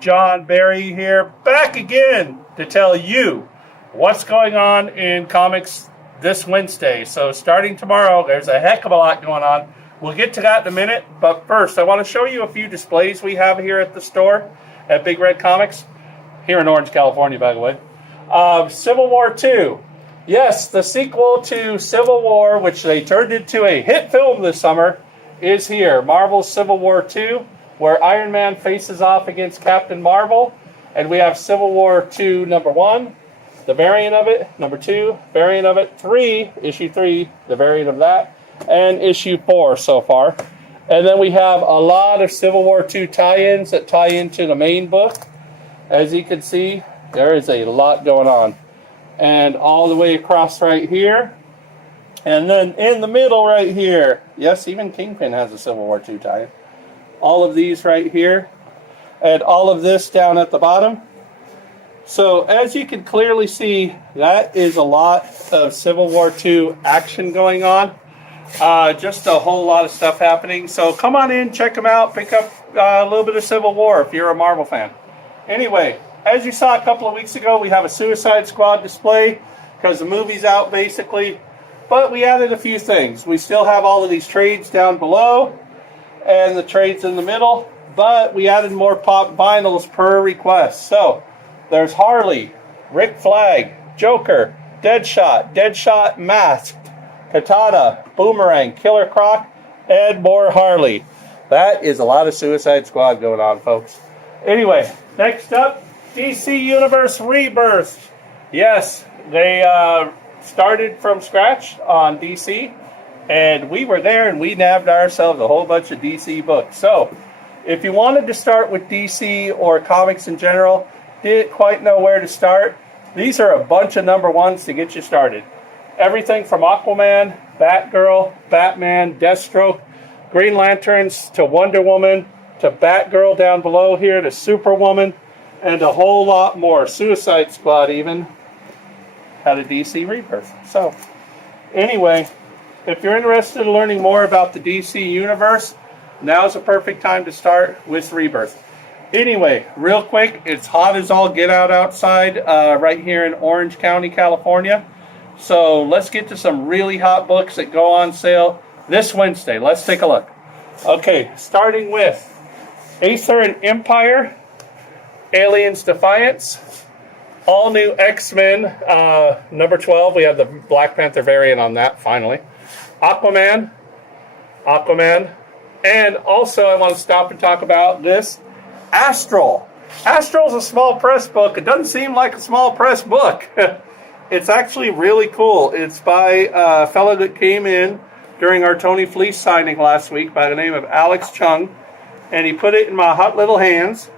John Barry here, back again to tell you what's going on in comics this Wednesday. So starting tomorrow, there's a heck of a lot going on. We'll get to that in a minute, but first I want to show you a few displays we have here at the store at Big Red Comics, here in Orange, California, by the way. Civil War II. Yes, the sequel to Civil War, which they turned into a hit film this summer, is here. Marvel's Civil War II, where Iron Man faces off against Captain Marvel. And we have Civil War II number 1, the variant of it, number 2, variant of it, 3, issue 3, the variant of that, and issue 4 so far. And then we have a lot of Civil War II tie-ins that tie into the main book. As you can see, there is a lot going on. And all the way across right here. And then in the middle right here, yes, even Kingpin has a Civil War II tie-in. All of these right here, and all of this down at the bottom. So as you can clearly see, that is a lot of Civil War II action going on. Just a whole lot of stuff happening. So come on in, check them out, pick up a little bit of Civil War if you're a Marvel fan. Anyway, as you saw a couple of weeks ago, we have a Suicide Squad display because the movie's out basically. But we added a few things. We still have all of these trades down below and the trades in the middle, but we added more pop vinyls per request. So there's Harley, Rick Flag, Joker, Deadshot Masked, Katana, Boomerang, Killer Croc, and more Harley. That is a lot of Suicide Squad going on, folks. Anyway, next up, DC Universe Rebirth. Yes, they started from scratch on DC, and we were there and we nabbed ourselves a whole bunch of DC books. So if you wanted to start with DC or comics in general, didn't quite know where to start, these are a bunch of number ones to get you started. Everything from Aquaman, Batgirl, Batman, Deathstroke, Green Lanterns, to Wonder Woman, to Batgirl down below here, to Superwoman, and a whole lot more. Suicide Squad even had a DC Rebirth. So anyway, if you're interested in learning more about the DC Universe, now's a perfect time to start with Rebirth. Anyway, real quick, it's hot as all get out outside right here in Orange County, California. So let's get to some really hot books that go on sale this Wednesday. Let's take a look. Okay, starting with Aether and Empire, Aliens Defiance, all new X-Men, number 12. We have the Black Panther variant on that, finally. Aquaman, and also I want to stop and talk about this, Astral. Astral's a small press book. It doesn't seem like a small press book. It's actually really cool. It's by a fellow that came in during our Tony Fleece signing last week by the name of Alex Chung, and he put it in my hot little hands,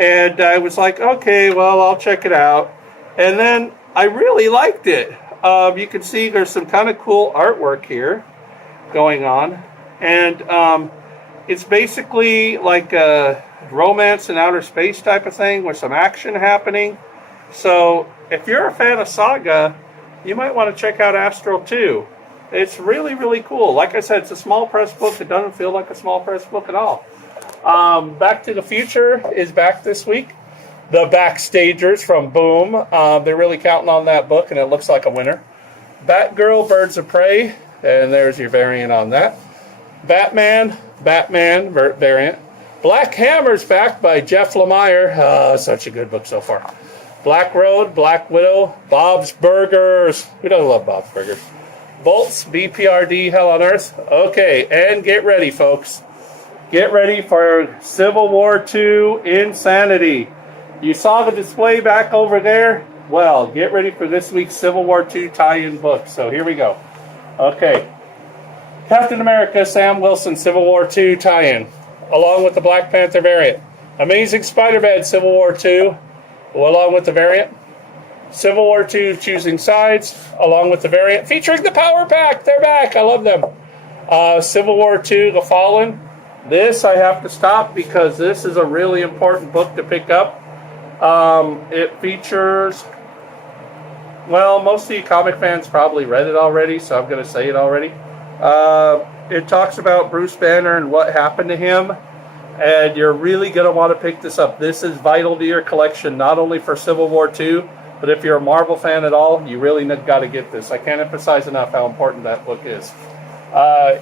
and I was like, okay, well, I'll check it out. And then I really liked it. You can see there's some kind of cool artwork here going on, and it's basically like a romance in outer space type of thing with some action happening. So if you're a fan of Saga, you might want to check out Astral too. It's really, really cool. Like I said, it's a small press book. It doesn't feel like a small press book at all. Back to the Future is back this week. The Backstagers from Boom. They're really counting on that book, and it looks like a winner. Batgirl, Birds of Prey, and there's your variant on that. Batman variant. Black Hammer's back by Jeff Lemire. Such a good book so far. Black Road, Black Widow, Bob's Burgers. Who doesn't love Bob's Burgers? Bolts, BPRD, Hell on Earth. Okay, and get ready, folks. Get ready for Civil War II Insanity. You saw the display back over there? Well, get ready for this week's Civil War II tie-in book. So here we go. Okay. Captain America, Sam Wilson, Civil War II tie-in, along with the Black Panther variant. Amazing Spider-Man, Civil War II, along with the variant. Civil War II Choosing Sides, along with the variant, featuring the Power Pack. They're back. I love them. Civil War II The Fallen. This I have to stop because this is a really important book to pick up. It features, well, most of you comic fans probably read it already, so I'm going to say it already. It talks about Bruce Banner and what happened to him and you're really going to want to pick this up. This is vital to your collection, not only for Civil War II, but if you're a Marvel fan at all, you really got to get this. I can't emphasize enough how important that book is.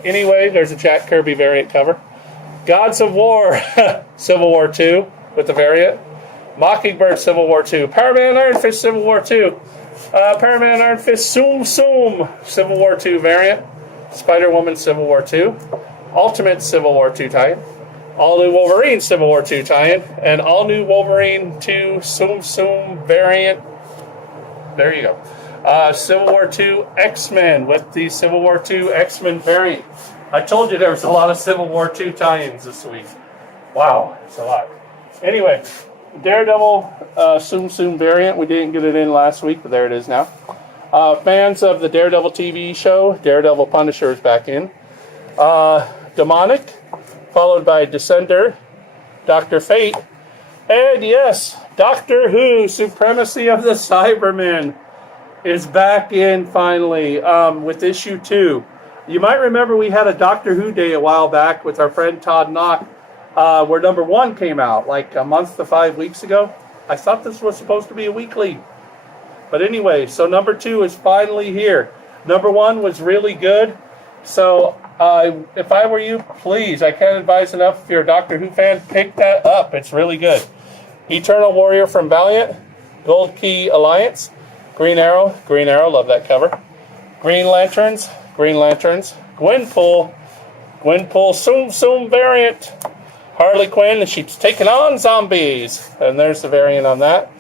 Anyway, there's a Jack Kirby variant cover. Gods of War, Civil War II with the variant. Mockingbird, Civil War II. Power Man Iron Fist, Civil War II. Power Man Iron Fist, Zoom Zoom, Civil War II variant. Spider-Woman, Civil War II. Ultimate Civil War II tie-in. All-new Wolverine, Civil War II tie-in. And all-new Wolverine 2 Zoom Zoom variant. There you go. Civil War II X-Men with the Civil War II X-Men variant. I told you there was a lot of Civil War II tie-ins this week. Wow, it's a lot. Anyway, Daredevil Zoom Zoom variant. We didn't get it in last week, but there it is now. Fans of the Daredevil TV show, Daredevil Punisher is back in. Demonic, followed by Descender, Dr. Fate, and yes, Doctor Who, Supremacy of the Cybermen, is back in finally with issue 2. You might remember we had a Doctor Who day a while back with our friend Todd Knock, where number 1 came out like a month to 5 weeks ago. I thought this was supposed to be a weekly. But anyway, so number 2 is finally here. Number 1 was really good. So if I were you, please, I can't advise enough, if you're a Doctor Who fan, pick that up. It's really good. Eternal Warrior from Valiant, Gold Key Alliance, Green Arrow, love that cover. Green Lanterns, Gwenpool, Zoom Zoom variant. Harley Quinn, and she's taking on zombies. And there's the variant on that.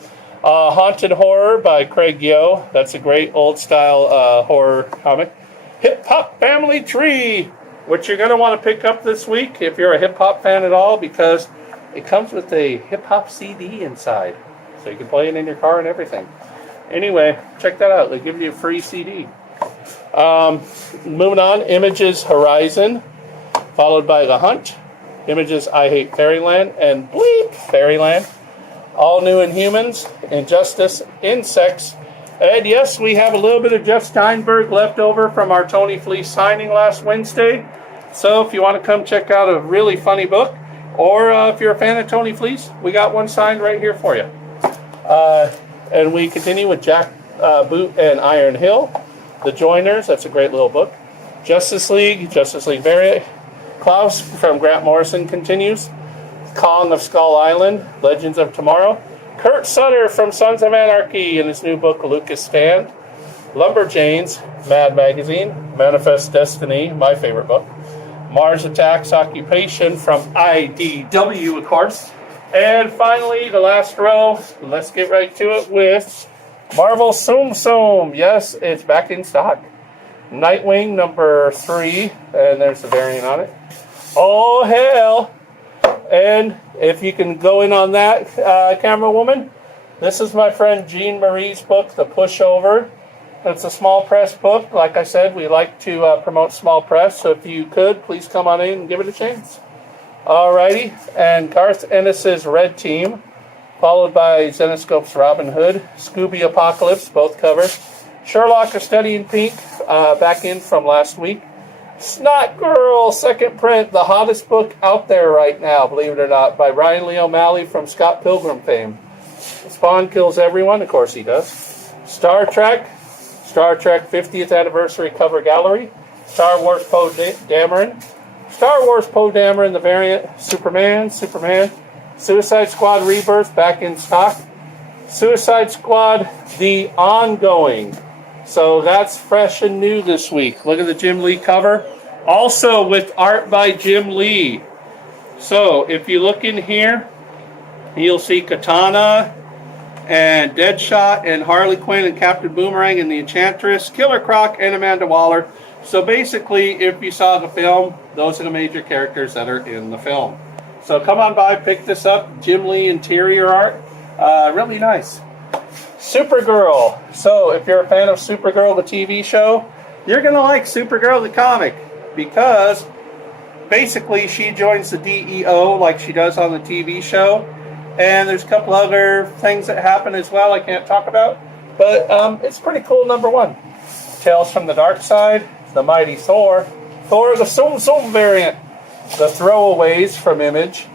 Haunted Horror by Craig Yo. That's a great old-style horror comic. Hip Hop Family Tree, which you're going to want to pick up this week if you're a hip-hop fan at all, because it comes with a hip-hop CD inside. So you can play it in your car and everything. Anyway, check that out. They give you a free CD. Moving on, Images Horizon, followed by The Hunt. Images I Hate Fairyland, and Bleep Fairyland. All New Inhumans, Injustice, Insects. And yes, we have a little bit of Jeff Steinberg left over from our Tony Fleece signing last Wednesday. So if you want to come check out a really funny book, or if you're a fan of Tony Fleece, we got one signed right here for you. And we continue with Jack Boot and Iron Hill. The Joiners, that's a great little book. Justice League variant. Klaus from Grant Morrison continues. Kong of Skull Island, Legends of Tomorrow. Kurt Sutter from Sons of Anarchy in his new book, Lucas Stand. Lumberjanes, Mad Magazine. Manifest Destiny, my favorite book. Mars Attacks Occupation from IDW, of course. And finally, the last row, let's get right to it with Marvel Zoom Zoom. Yes, it's back in stock. Nightwing number 3, and there's the variant on it. Oh, hell. And if you can go in on that, camera woman, this is my friend Jean Marie's book, The Pushover. It's a small press book. Like I said, we like to promote small press, so if you could, please come on in and give it a chance. Alrighty, and Garth Ennis's Red Team, followed by Zenoscope's Robin Hood, Scooby Apocalypse, both covers. Sherlock, A Study in Pink, back in from last week. Snot Girl, second print, the hottest book out there right now, believe it or not, by Ryan Lee O'Malley from Scott Pilgrim fame. Spawn kills everyone, of course he does. Star Trek 50th Anniversary Cover Gallery. Star Wars Poe Dameron. Star Wars Poe Dameron, the variant. Superman. Suicide Squad Rebirth, back in stock. Suicide Squad, The Ongoing. So that's fresh and new this week. Look at the Jim Lee cover. Also with art by Jim Lee. So if you look in here, you'll see Katana and Deadshot and Harley Quinn and Captain Boomerang and the Enchantress, Killer Croc and Amanda Waller. So basically, if you saw the film, those are the major characters that are in the film. So come on by, pick this up. Jim Lee interior art. Really nice. Supergirl. So if you're a fan of Supergirl, the TV show, you're going to like Supergirl, the comic, because basically she joins the DEO like she does on the TV show. And there's a couple other things that happen as well I can't talk about. But it's pretty cool, number 1. Tales from the Dark Side, The Mighty Thor, Thor the Zoom Zoom variant, The Throwaways from Image,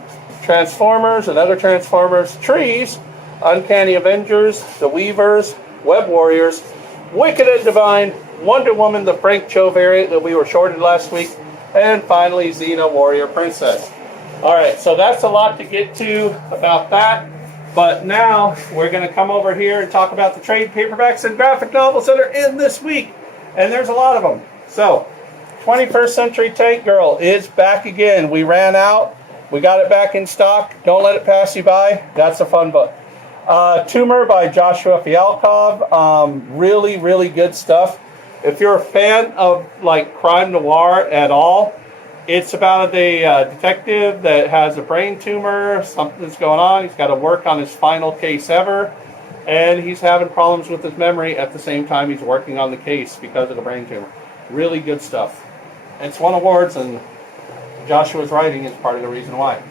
Transformers and Other Transformers, Trees, Uncanny Avengers, The Weavers, Web Warriors, Wicked and Divine, Wonder Woman, the Frank Cho variant that we were shorted last week, and finally Xena Warrior Princess. Alright, so that's a lot to get to about that, but now we're going to come over here and talk about the trade paperbacks and graphic novels that are in this week, and there's a lot of them. So, 21st Century Tank Girl is back again. We ran out. We got it back in stock. Don't let it pass you by. That's a fun book. Tumor by Joshua Fialkov. Really, really good stuff. If you're a fan of like crime noir at all, it's about a detective that has a brain tumor. Something's going on. He's got to work on his final case ever. And he's having problems with his memory at the same time he's working on the case because of the brain tumor. Really good stuff. It's won awards, and Joshua's writing is part of the reason why.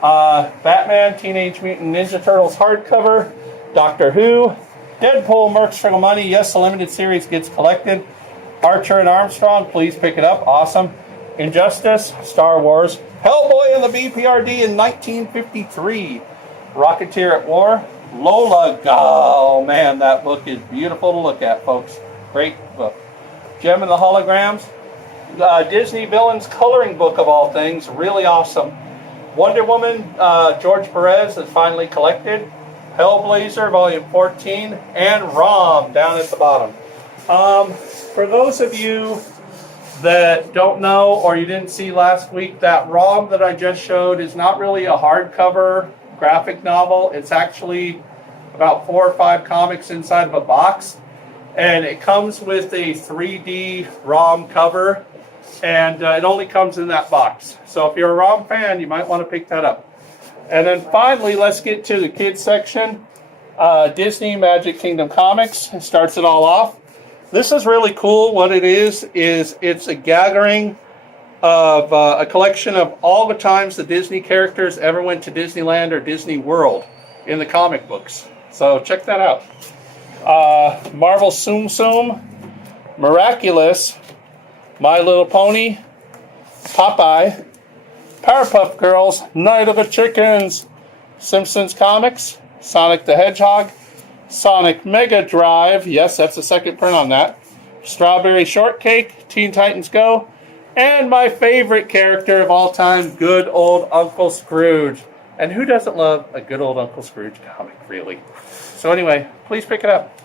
Batman, Teenage Mutant Ninja Turtles hardcover, Doctor Who, Deadpool, Mercs for the Money. Yes, the limited series gets collected. Archer and Armstrong, please pick it up. Awesome. Injustice, Star Wars, Hellboy and the BPRD in 1953, Rocketeer at War, Lola. Oh man, that book is beautiful to look at, folks. Great book. Gem and the Holograms, Disney Villains coloring book of all things, really awesome. Wonder Woman, George Perez is finally collected. Hellblazer, Volume 14, and ROM down at the bottom. For those of you that don't know or you didn't see last week, that ROM that I just showed is not really a hardcover graphic novel. It's actually about 4 or 5 comics inside of a box. And it comes with a 3D ROM cover. And it only comes in that box. So if you're a ROM fan, you might want to pick that up. And then finally, let's get to the kids section. Disney Magic Kingdom Comics starts it all off. This is really cool. What it is it's a gathering of a collection of all the times the Disney characters ever went to Disneyland or Disney World in the comic books. So check that out. Marvel Tsum Tsum, Miraculous, My Little Pony, Popeye, Powerpuff Girls, Night of the Chickens, Simpsons Comics, Sonic the Hedgehog, Sonic Mega Drive, yes, that's the second print on that, Strawberry Shortcake, Teen Titans Go, and my favorite character of all time, good old Uncle Scrooge. And who doesn't love a good old Uncle Scrooge comic, really? So anyway, please pick it up.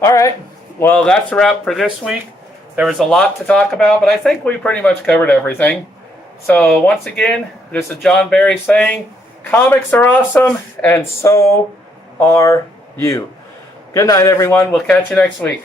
All right, well, that's a wrap for this week. There was a lot to talk about, but I think we pretty much covered everything. So once again, this is John Barry saying, comics are awesome, and so are you. Good night, everyone. We'll catch you next week.